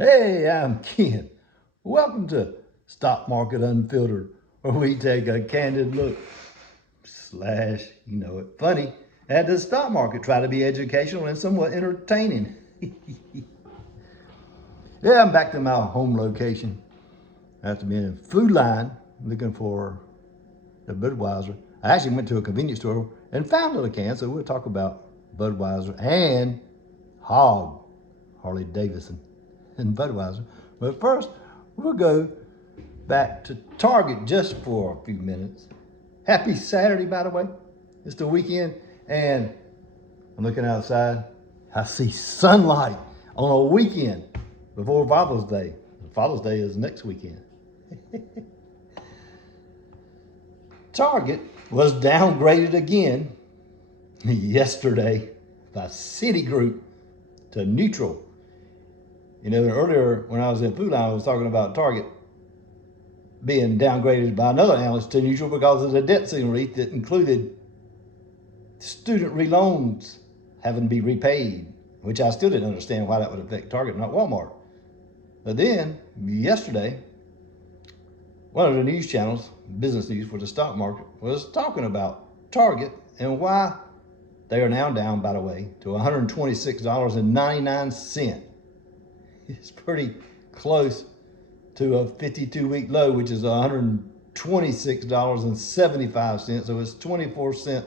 Hey, I'm Ken. Welcome to Stock Market Unfiltered, where we take a candid look slash, funny at the stock market. Try to be educational and somewhat entertaining. Yeah, I'm back to my home location after being in Food Line looking for the Budweiser. I actually went to a convenience store and found a can, so we'll talk about Budweiser and HOG, Harley-Davidson, and Budweiser. But first, we'll go back to Target just for a few minutes. Happy Saturday, by the way. It's the weekend, and I'm looking outside. I see sunlight on a weekend before Father's Day. Father's Day is next weekend. Target was downgraded again yesterday by Citigroup to neutral. Earlier when I was in Food Line, I was talking about Target being downgraded by another analyst to neutral because of the debt ceiling relief that included student loans having to be repaid, which I still didn't understand why that would affect Target, not Walmart. But then yesterday, one of the news channels, business news for the stock market, was talking about Target and why they are now down, by the way, to $126.99. It's pretty close to a 52-week low, which is $126.75. So it's 24 cents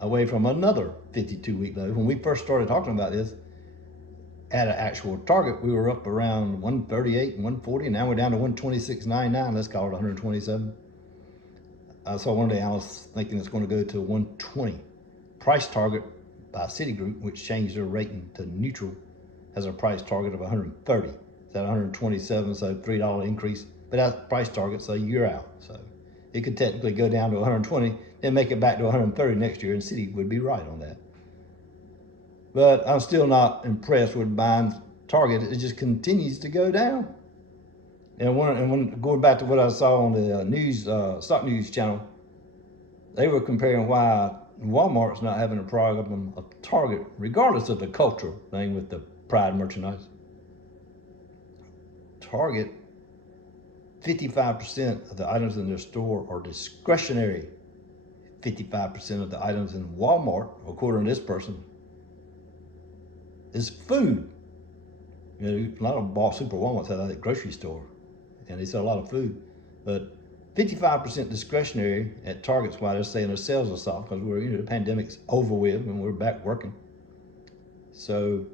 away from another 52-week low. When we first started talking about this, at an actual Target, we were up around 138 and 140, and now we're down to 126.99. Let's call it 127. I saw one of the analysts thinking it's going to go to 120. Price target by Citigroup, which changed their rating to neutral, has a price target of 130. It's at 127, so $3 increase. But that's price target, so you're out. So it could technically go down to 120, then make it back to 130 next year, and Citi would be right on that. But I'm still not impressed with buying Target. It just continues to go down. And when going back to what I saw on the news, stock news channel, they were comparing why Walmart's not having a problem of Target, regardless of the cultural thing with the Pride merchandise. Target, 55% of the items in their store are discretionary. 55% of the items in Walmart, according to this person, is food. A lot of super Walmarts have that grocery store, and they sell a lot of food. But 55% discretionary at Target's why they're saying their sales are soft, because the pandemic's over with and we're back working. So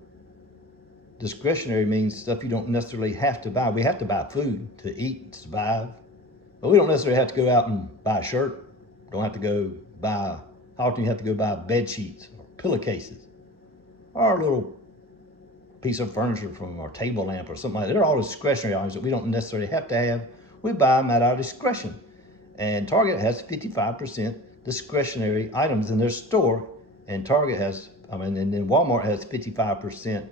discretionary means stuff you don't necessarily have to buy. We have to buy food to eat, to survive, but we don't necessarily have to go out and buy a shirt. Don't have to go buy, how often you have to go buy bed sheets or pillowcases or a little piece of furniture from our table lamp or something like that. They're all discretionary items that we don't necessarily have to have. We buy them at our discretion. And Target has 55% discretionary items in their store, and Target has, and then Walmart has 55%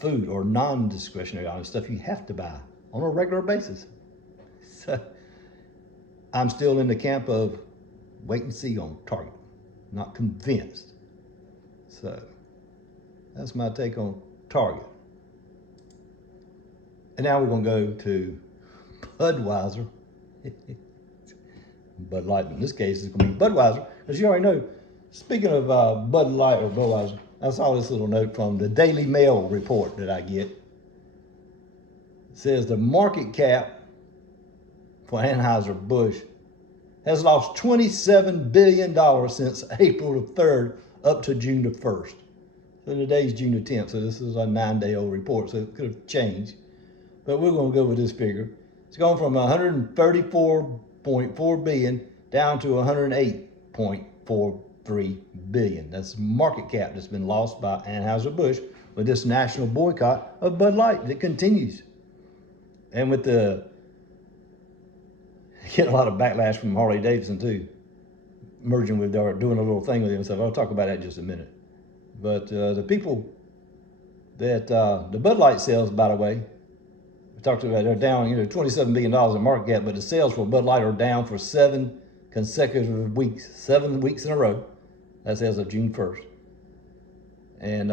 food or non-discretionary items, stuff you have to buy on a regular basis. So I'm still in the camp of wait and see on Target, not convinced. So that's my take on Target. And now we're going to go to Budweiser. Bud Light, in this case, it's going to be Budweiser. As you already know, speaking of Bud Light or Budweiser, I saw this little note from the Daily Mail report that I get. It says the market cap for Anheuser-Busch has lost $27 billion since April the 3rd up to June the 1st. So today's June the 10th, so this is a 9-day-old report, so it could have changed. But we're going to go with this figure. It's gone from 134.4 billion down to 108.43 billion. That's market cap that's been lost by Anheuser-Busch with this national boycott of Bud Light that continues. And with getting a lot of backlash from Harley-Davidson too, merging with, or doing a little thing with themselves. I'll talk about that in just a minute. But the people that, the Bud Light sales, by the way, we talked about, they're down, $27 billion in market cap, but the sales for Bud Light are down for 7 consecutive weeks, 7 weeks in a row. That's as of June 1st. And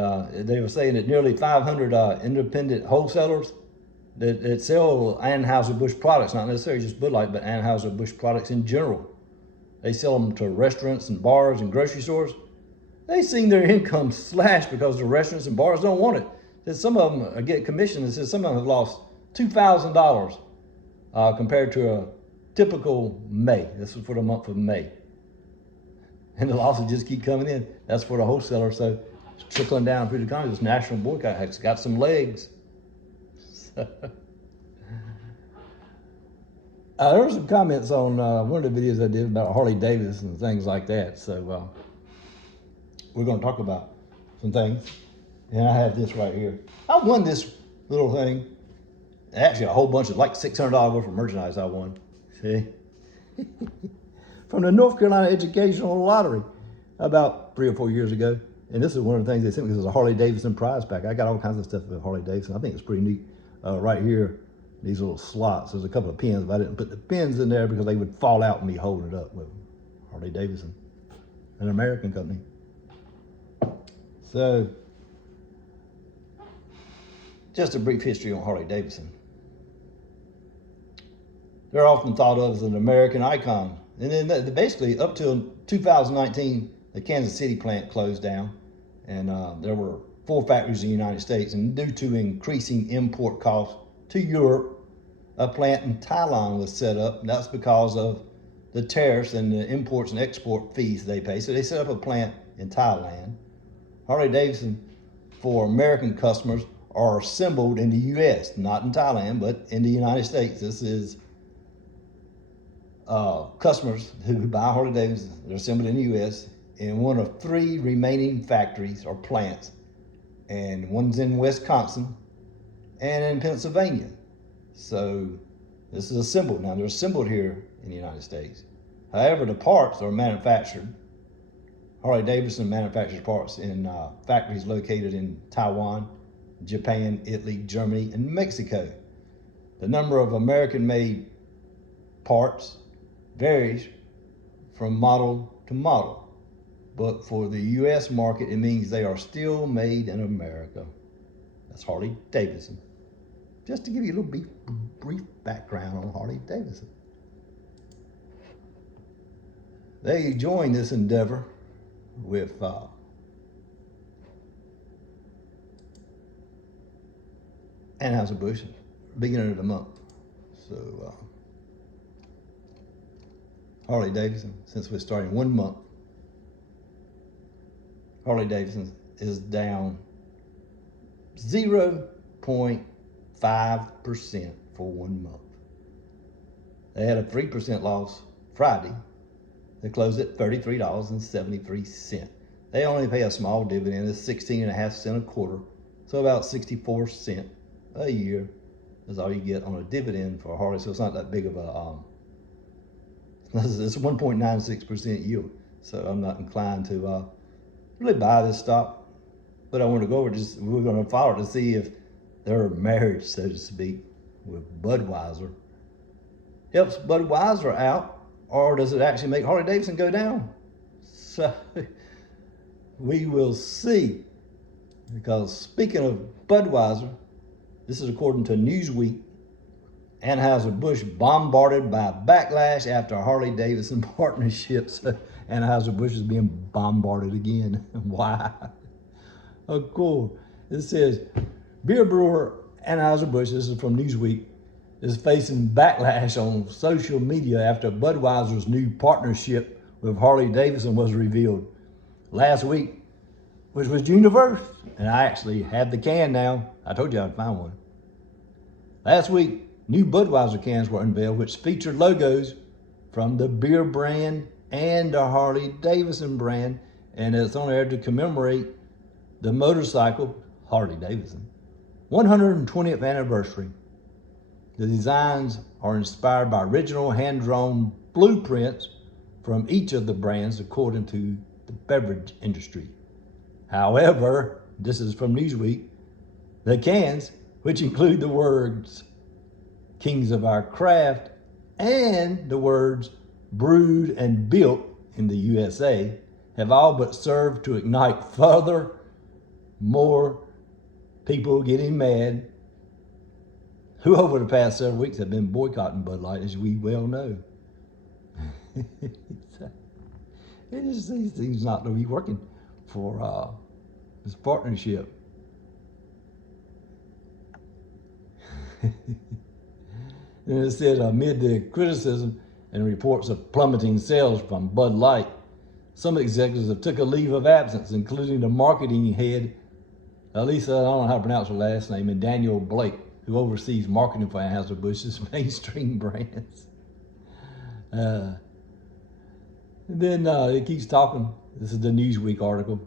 they were saying that nearly 500 independent wholesalers that sell Anheuser-Busch products, not necessarily just Bud Light, but Anheuser-Busch products in general. They sell them to restaurants and bars and grocery stores. They seen their income slashed because the restaurants and bars don't want it. That some of them get commission. It says some of them have lost $2,000 compared to a typical May. This was for the month of May. And the losses just keep coming in. That's for the wholesaler. So it's trickling down through the economy. This national boycott has got some legs. There were some comments on one of the videos I did about Harley-Davidson and things like that. So we're going to talk about some things. And I have this right here. I won this little thing. Actually, a whole bunch of like $600 worth of merchandise I won. See? From the North Carolina Educational Lottery about 3 or 4 years ago. And this is one of the things they sent me. This is a Harley-Davidson prize pack. I got all kinds of stuff with Harley-Davidson. I think it's pretty neat. Right here, these little slots. There's a couple of pins, but I didn't put the pins in there because they would fall out and me holding it up with Harley-Davidson, an American company. So, just a brief history on Harley-Davidson. They're often thought of as an American icon. And then basically up till 2019, the Kansas City plant closed down. And there were 4 factories in the United States. And due to increasing import costs to Europe, a plant in Thailand was set up. And that's because of the tariffs and the imports and export fees they pay. So they set up a plant in Thailand. Harley-Davidson, for American customers, are assembled in the U.S., not in Thailand, but in the United States. This is customers who buy Harley-Davidson. They're assembled in the U.S. in one of 3 remaining factories or plants, and one's in Wisconsin and in Pennsylvania. So this is assembled. Now they're assembled here in the United States. However, the parts are manufactured. Harley-Davidson manufactures parts in factories located in Taiwan, Japan, Italy, Germany, and Mexico. The number of American-made parts varies from model to model, but for the U.S. market, it means they are still made in America. That's Harley-Davidson. Just to give you a little brief background on Harley-Davidson. They joined this endeavor with Anheuser-Busch beginning of the month. So Harley-Davidson, since we're starting 1 month, Harley-Davidson is down 0.5% for 1 month. They had a 3% loss Friday. They closed at $33.73. They only pay a small dividend. It's 16.5 cents a quarter. So about 64 cents a year is all you get on a dividend for Harley. So it's not that big of a, it's 1.96% yield. So I'm not inclined to really buy this stock. But I want to go over we're going to follow it to see if their marriage, so to speak, with Budweiser helps Budweiser out, or does it actually make Harley-Davidson go down? So we will see. Because speaking of Budweiser, this is according to Newsweek, Anheuser-Busch bombarded by backlash after Harley-Davidson partnerships. Anheuser-Busch is being bombarded again. Why? Of course, it says beer brewer Anheuser-Busch, this is from Newsweek, is facing backlash on social media after Budweiser's new partnership with Harley-Davidson was revealed last week, which was June the 1st. And I actually have the can now. I told you I'd find one. Last week, new Budweiser cans were unveiled, which featured logos from the beer brand and the Harley-Davidson brand. And it's on there to commemorate the motorcycle, Harley-Davidson, 120th anniversary. The designs are inspired by original hand-drawn blueprints from each of the brands according to the beverage industry. However, this is from Newsweek, the cans, which include the words Kings of Our Craft and the words brewed and built in the USA, have all but served to ignite further more people getting mad who over the past several weeks have been boycotting Bud Light, as we well know. These things not to be working for this partnership. And it said, amid the criticism and reports of plummeting sales from Bud Light, some executives have took a leave of absence, including the marketing head, Lisa, I don't know how to pronounce her last name, and Daniel Blake, who oversees marketing for Anheuser-Busch's mainstream brands. And then it keeps talking. This is the Newsweek article.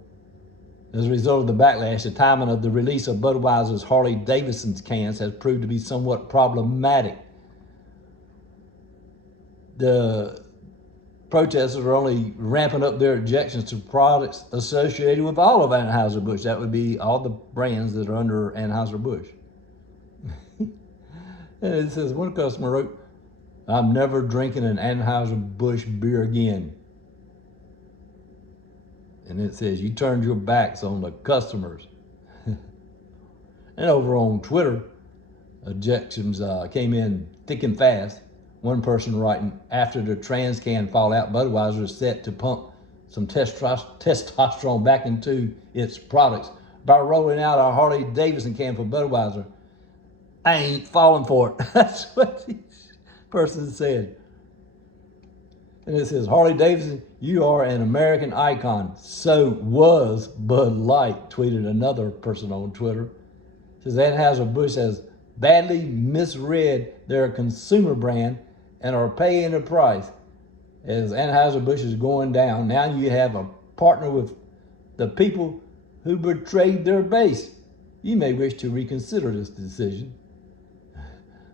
As a result of the backlash, the timing of the release of Budweiser's Harley-Davidson cans has proved to be somewhat problematic. The protesters are only ramping up their objections to products associated with all of Anheuser-Busch. That would be all the brands that are under Anheuser-Busch. And it says, one customer wrote, "I'm never drinking an Anheuser-Busch beer again." And it says, you turned your backs on the customers. And over on Twitter, objections came in thick and fast. One person writing, after the trans can fallout, Budweiser is set to pump some testosterone back into its products by rolling out a Harley-Davidson can for Budweiser. I ain't falling for it. That's what this person said. And it says, Harley-Davidson, you are an American icon. So was Bud Light, tweeted another person on Twitter. It says Anheuser-Busch has badly misread their consumer brand and are paying the price. As Anheuser-Busch is going down, now you have a partner with the people who betrayed their base. You may wish to reconsider this decision.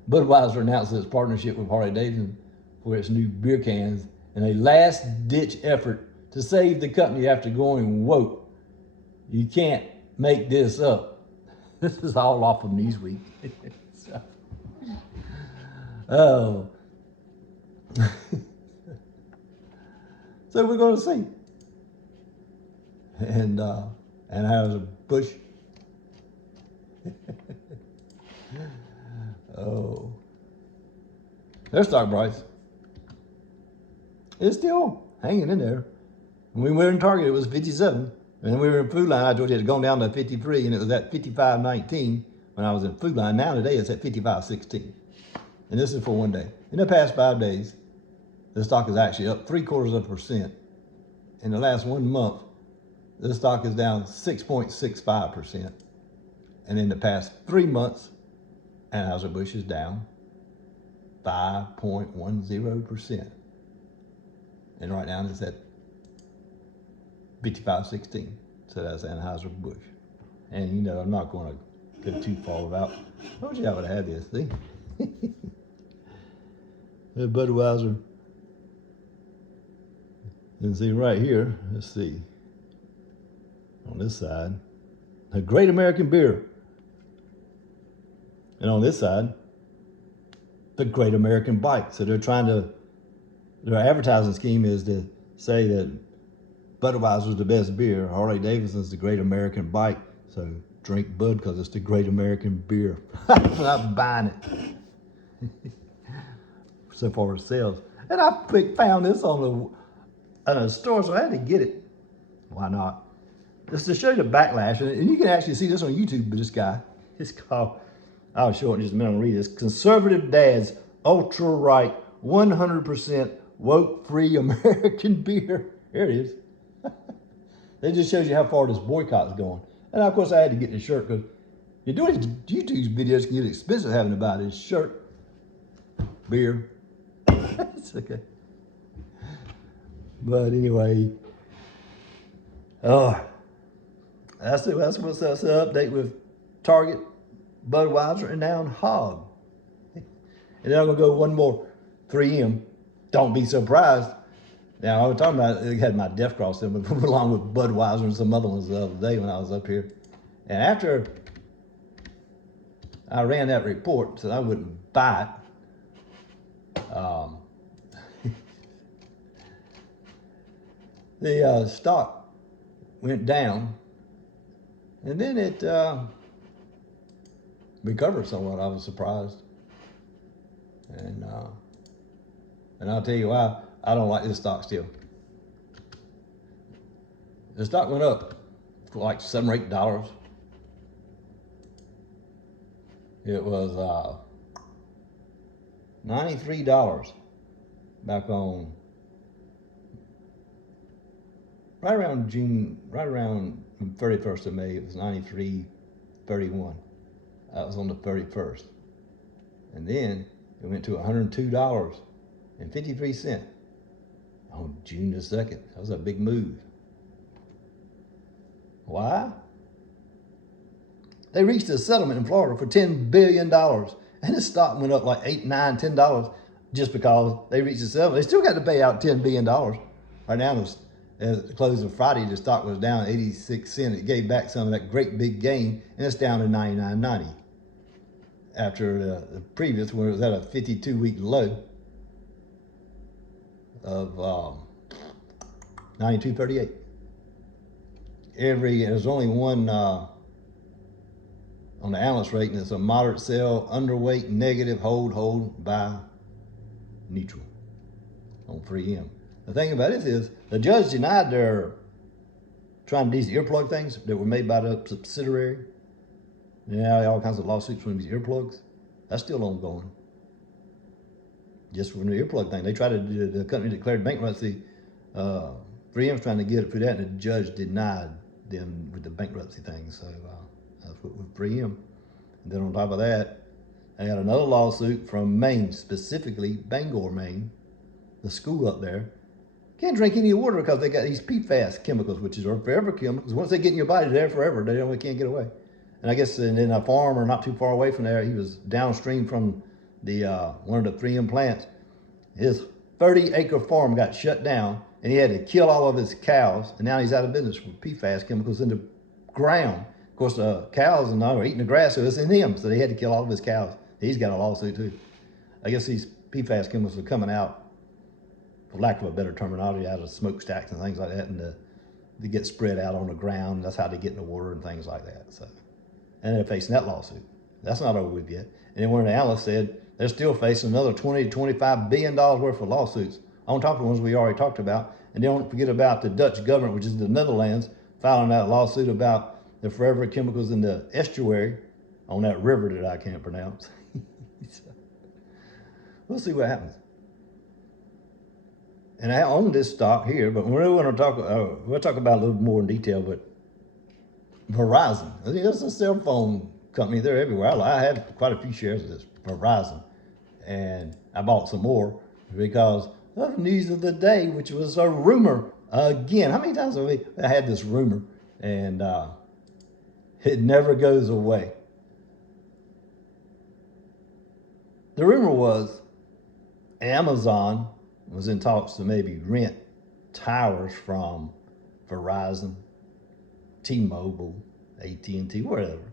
Budweiser announced its partnership with Harley-Davidson for its new beer cans in a last-ditch effort to save the company after going woke. You can't make this up. This is all off of Newsweek. Oh. So we're going to see. And Anheuser-Busch. Oh. Their stock price is still hanging in there. When we were in Target, it was 57. And we were in Food Line, I told you it had gone down to 53, and it was at 55.19 when I was in Food Line. Now today it's at 55.16. And this is for one day. In the past 5 days, the stock is actually up 0.75%. In the last 1 month, the stock is down 6.65%. And in the past 3 months, Anheuser-Busch is down 5.10%. And right now it's at 55.16. So that's Anheuser-Busch. And you know, I'm not going to go too far without. I told you I would have had this thing. The Budweiser. And see right here, let's see. On this side, a Great American Beer. And on this side, the Great American Bike. So they're trying to, their advertising scheme is to say that Budweiser's the best beer, Harley-Davidson's the Great American Bike. So drink Bud because it's the Great American Beer. I'm not buying it. So far as sales. And I found this on a store, so I had to get it. Why not? Just to show you the backlash. And you can actually see this on YouTube, but this guy, it's called, I'll show it in just a minute and read this. Conservative Dad's Ultra Right 100% woke-free American beer. Here it is. It just shows you how far this boycott's going. And of course I had to get this shirt because you're doing YouTube videos can get expensive having to buy this shirt, beer. It's okay. But anyway, that's it. That's what's the update with Target, Budweiser, and now HOG. And then I'm gonna go one more 3M. Don't be surprised. Now I was talking about it had my Death Cross symbol along with Budweiser and some other ones the other day when I was up here. And after I ran that report, said I wouldn't buy it. The stock went down And then it recovered somewhat. I was surprised. And I'll tell you why I don't like this stock still. The stock went up for like $7 or $8. It was $93 back on right around June, right around 31st of May. It was 93.31. That was on the 31st. And then it went to $102.53 on June the 2nd. That was a big move. Why? They reached a settlement in Florida for $10 billion. And the stock went up like $8, $9, $10 just because they reached a settlement. They still got to pay out $10 billion. Right now, at the close of Friday, the stock was down 86 cents. It gave back some of that great big gain, and it's down to 99.90. After the previous, when it was at a 52-week low of 92.38. There's only one on the analyst rating. It's a moderate sell, underweight, negative, hold, buy, neutral on 3M. The thing about it is the judge denied their trying these earplug things that were made by the subsidiary. Yeah, all kinds of lawsuits from these earplugs. That's still ongoing. Just from the earplug thing. They tried to do, the company declared bankruptcy. 3M's trying to get it for that, and the judge denied them with the bankruptcy thing. So that's what with 3M. And then on top of that, I got another lawsuit from Maine, specifically Bangor, Maine, the school up there. Can't drink any water because they got these PFAS chemicals, which is forever chemicals. Once they get in your body, they're there forever. They can't get away. And I guess in a farmer not too far away from there, he was downstream from the one of the 3M plants. His 30-acre farm got shut down, and he had to kill all of his cows, and now he's out of business for PFAS chemicals in the ground. Of course, the cows and all are eating the grass, so it's in him, so they had to kill all of his cows. He's got a lawsuit too. I guess these PFAS chemicals are coming out, for lack of a better terminology, out of smokestacks and things like that, and they get spread out on the ground. That's how they get in the water and things like that. So, and they're facing that lawsuit. That's not over with yet. And then one of the analysts said they're still facing another $20 to $25 billion worth of lawsuits on top of the ones we already talked about. And don't forget about the Dutch government, which is the Netherlands, filing that lawsuit about the forever chemicals in the estuary on that river that I can't pronounce. So, we'll see what happens. And I own this stock here, but we're going to talk. We'll talk about it a little more in detail. But Verizon, I think that's a cell phone company. They're everywhere. I have quite a few shares of this Verizon, and I bought some more because of the news of the day, which was a rumor again. How many times have I had this rumor, and it never goes away? The rumor was Amazon was in talks to maybe rent towers from Verizon, T-Mobile, AT&T, whatever,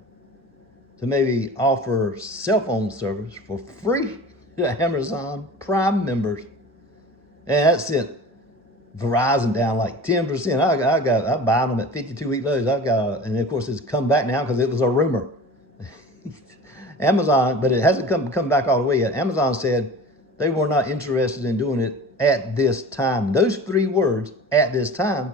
to maybe offer cell phone service for free to Amazon Prime members. And that sent Verizon down like 10%. I buy them at 52-week lows. And of course it's come back now because it was a rumor. Amazon, but it hasn't come back all the way yet. Amazon said they were not interested in doing it at this time. Those three words, at this time,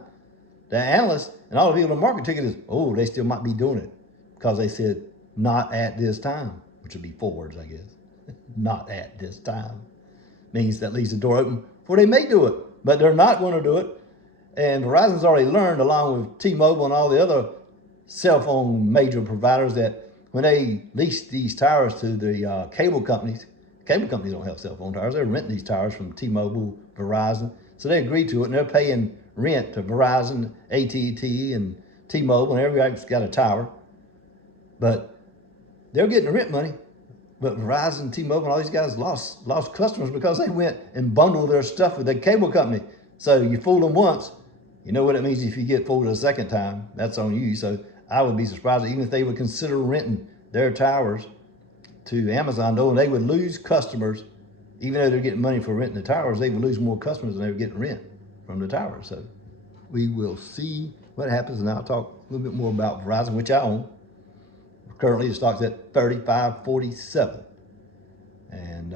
the analysts and all the people in the market took it as, oh, they still might be doing it because they said not at this time, which would be 4 words, I guess. Not at this time means that leaves the door open for they may do it, but they're not going to do it. And Verizon's already learned, along with T-Mobile and all the other cell phone major providers, that when they lease these towers to the cable companies don't have cell phone towers. They're renting these towers from T-Mobile, Verizon. So they agreed to it, and they're paying rent to Verizon, AT&T, and T-Mobile, and everybody's got a tower. But they're getting the rent money. But Verizon, T-Mobile, and all these guys lost customers because they went and bundled their stuff with the cable company. So you fool them once, you know what it means if you get fooled a second time. That's on you. So I would be surprised even if they would consider renting their towers to Amazon, though, and they would lose customers. Even though they're getting money for renting the towers, they would lose more customers than they were getting rent from the towers. So we will see what happens, and I'll talk a little bit more about Verizon, which I own. Currently, the stock's at 35.47, and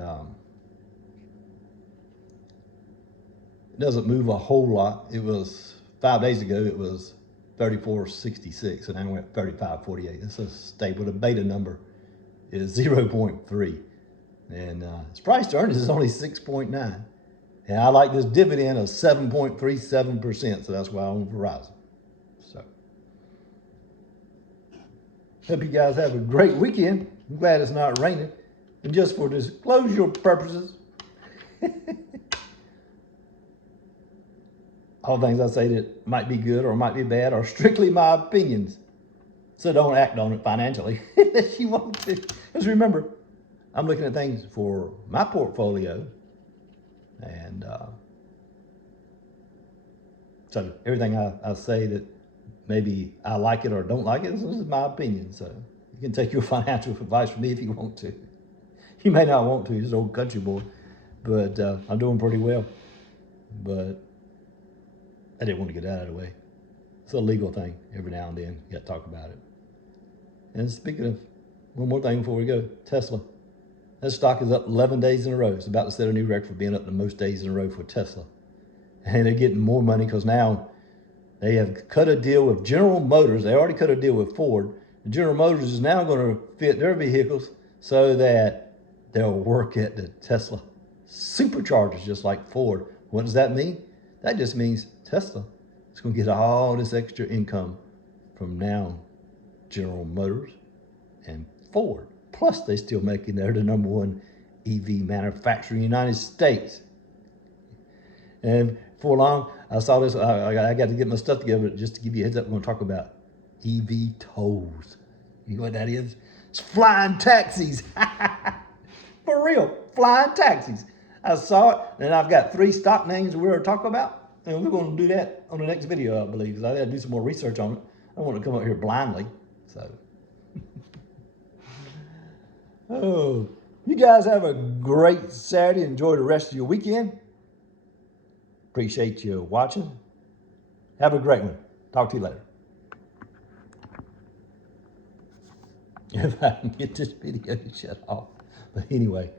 it doesn't move a whole lot. It was 5 days ago. It was 34.66, and now we're at 35.48. It's a stable. The beta number is 0.3, and its price to earnings is only 6.9. And I like this dividend of 7.37%, so that's why I own Verizon. So, hope you guys have a great weekend. I'm glad it's not raining. And just for disclosure purposes, all things I say that might be good or might be bad are strictly my opinions. So don't act on it financially unless you want to. Just remember, I'm looking at things for my portfolio. And so everything I say that maybe I like it or don't like it, this is my opinion. So you can take your financial advice from me if you want to. You may not want to, just old country boy, but I'm doing pretty well. But I didn't want to get out of the way. It's a legal thing. Every now and then, you got to talk about it. And speaking of, one more thing before we go, Tesla. That stock is up 11 days in a row. It's about to set a new record for being up the most days in a row for Tesla. And they're getting more money because now they have cut a deal with General Motors. They already cut a deal with Ford. And General Motors is now going to fit their vehicles so that they'll work at the Tesla superchargers just like Ford. What does that mean? That just means Tesla is going to get all this extra income from now General Motors and Ford. Plus, they're still making, they're the #1 EV manufacturer in the United States. And for long, I saw this, I got to get my stuff together just to give you a heads up. We're going to talk about EV tolls. You know what that is? It's flying taxis. For real, flying taxis. I saw it, and I've got 3 stock names we're going to talk about. And we're going to do that on the next video, I believe, because I got to do some more research on it. I don't want to come up here blindly, so. Oh, you guys have a great Saturday. Enjoy the rest of your weekend. Appreciate you watching. Have a great one. Talk to you later. If I can get this video shut off. But anyway.